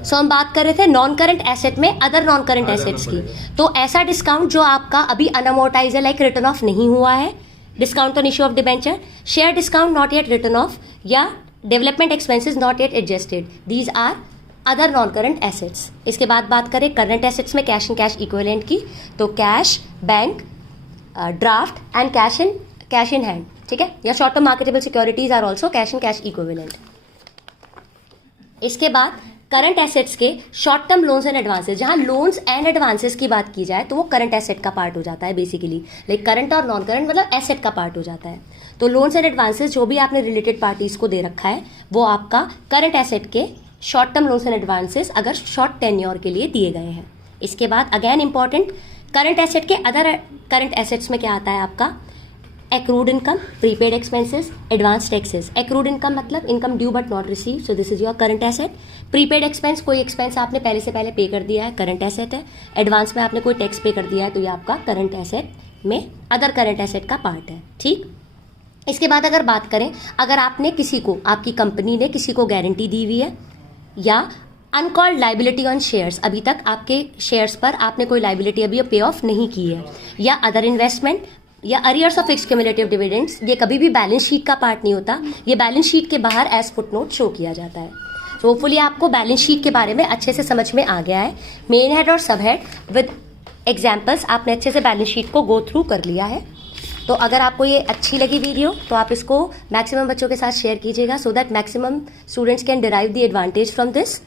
सो हम बात कर रहे थे नॉन करंट एसेट में अदर नॉन करंट एसेट्स की। तो ऐसा डिस्काउंट जो आपका अभी अनअमोर्टाइज है, लाइक रिटर्न ऑफ नहीं हुआ है, discount on issue of debenture, share discount not yet written off, या development expenses not yet adjusted, these are other non current assets. इसके बाद बात करें करंट एसेट्स में कैश एंड कैश इक्विवेलेंट की, तो cash, bank, draft and cash in hand, ठीक है, या short term marketable securities are also cash and cash equivalent. इसके बाद करंट एसेट्स के short term loans and advances, जहां लोन्स एंड एडवांसेस की बात की जाए तो वो करंट एसेट का पार्ट हो जाता है बेसिकली, लाइक करंट और नॉन करंट मतलब एसेट का पार्ट हो जाता है। तो लोन्स एंड एडवांसेस जो भी आपने रिलेटेड पार्टीज को दे रखा है वो आपका करंट एसेट के short term loans and advances अगर शॉर्ट टेन्योर के लिए दिए गए हैं। इसके बाद अगेन इंपॉर्टेंट, करंट एसेट के अदर करंट एसेट्स में क्या आता है आपका, accrued income, prepaid expenses, advance taxes. Accrued income मतलब income due but not receive, so this is your current asset. Prepaid expense, कोई एक्सपेंस आपने पहले से पहले पे कर दिया है, करंट एसेट है। एडवांस में आपने कोई टैक्स पे कर दिया है तो ये आपका करंट एसेट में अदर करंट एसेट का पार्ट है, ठीक। इसके बाद अगर बात करें, अगर आपने किसी को, आपकी कंपनी ने किसी को गारंटी दी हुई है, या अनकॉल्ड लाइबिलिटी ऑन शेयर्स, अभी तक आपके शेयर्स पर आपने कोई लाइबिलिटी अभी पे ऑफ नहीं की है, या अदर इन्वेस्टमेंट, या arrears of fix cumulative dividends, ये कभी भी बैलेंस शीट का पार्ट नहीं होता, ये बैलेंस शीट के बाहर एज फुटनोट शो किया जाता है। तो होपफुली आपको बैलेंस शीट के बारे में अच्छे से समझ में आ गया है। मेन हेड और सब हेड विद एग्जाम्पल्स आपने अच्छे से बैलेंस शीट को गो थ्रू कर लिया है। तो अगर आपको ये अच्छी लगी वीडियो तो आप इसको मैक्सिमम बच्चों के साथ शेयर कीजिएगा, so that maximum students can derive the advantage from this.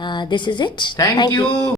This is it, thank you.